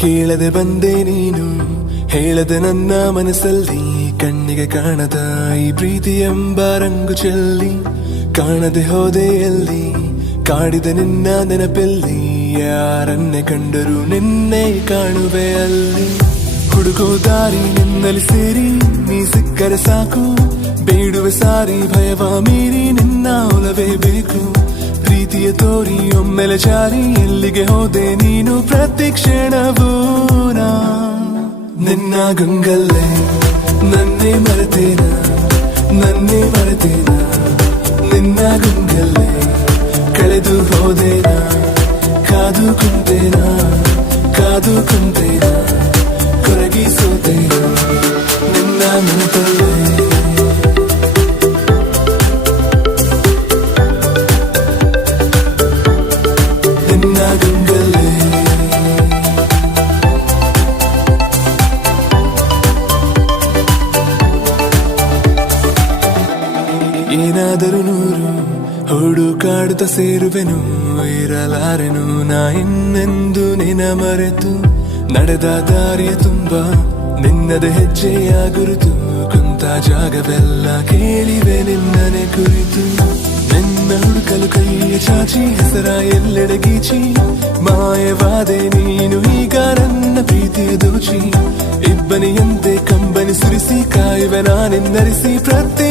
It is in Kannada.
ಕೇಳದೆ ಬಂದೆ ನೀನು ಹೇಳದೆ ನನ್ನ ಮನಸ್ಸಲ್ಲಿ ಕಣ್ಣಿಗೆ ಕಾಣದ ಈ ಪ್ರೀತಿ ಎಂಬ ರಂಗು ಚೆಲ್ಲಿ ಕಾಣದೆ ಹೋದೆ ಎಲ್ಲಿ ಕಾಡಿದ ನಿನ್ನ ನೆನಪಲ್ಲಿ ಯಾರನ್ನೇ ಕಂಡರೂ ನಿನ್ನೆ ಕಾಣುವೆ ಅಲ್ಲಿ ಹುಡುಗೋ ದಾರಿ ನಿನ್ನಲ್ಲಿ ಸೇರಿ ನೀ ಸಿಕ್ಕರೆ ಸಾಕು ಬೇಡುವೆ ಸಾರಿ ಭಯವ ಮೀರಿ ನಿನ್ನ ಒಲವೇ ಬೇಕು ಪ್ರೀತಿಯ ತೋರಿ ಒಮ್ಮೆಲೆ ಜಾರಿ ಎಲ್ಲಿಗೆ ಹೋದೆ ನೀನು ಪ್ರತಿ ಕ್ಷಣವೂ ನಿನ್ನ ಗಂಗಲ್ಲೇ ನನ್ನೇ ಮರೆತೇನ ನಿನ್ನ ಗಂಗಲ್ಲೇ ಕಳೆದು ಹೋದೇನಾ ಕಾದು ಕುಂತೇನಾ ಕೊರಗಿ ಸೋತೇನಾ ನಿನ್ನ ನೆನಪಲ್ಲೇ ಏನಾದರೂ ನೂರು ಹುಡುಕಾಡುತ್ತ ಸೇರುವೆನು ಇರಲಾರೆನು ನಾ ಇನ್ನೆಂದು ನಿನ ಮರೆತು ನಡೆದ ದಾರಿಯ ತುಂಬ ನಿನ್ನದ ಹೆಜ್ಜೆಯ ಗುರುತು ಕುಂತ ಜಾಗವೆಲ್ಲ ಕೇಳಿವೆ ನಿನ್ನನೆ ಕುರಿತು ನಿನ್ನ ಹುಡುಕಲು ಕೈಯ ಚಾಚಿ ಹೆಸರ ಎಲ್ಲೆಡೆ ಗೀಚಿ ಮಾಯವಾದೆ ನೀನು ಈಗ ನನ್ನ ಪ್ರೀತಿಯ ದೋಚಿ ಇಬ್ಬನಿಯಂತೆ ಕಂಬನಿ ಸುರಿಸಿ ಕಾಯುವೆ ನಾನೆಂದರಿಸಿ ಪ್ರತಿ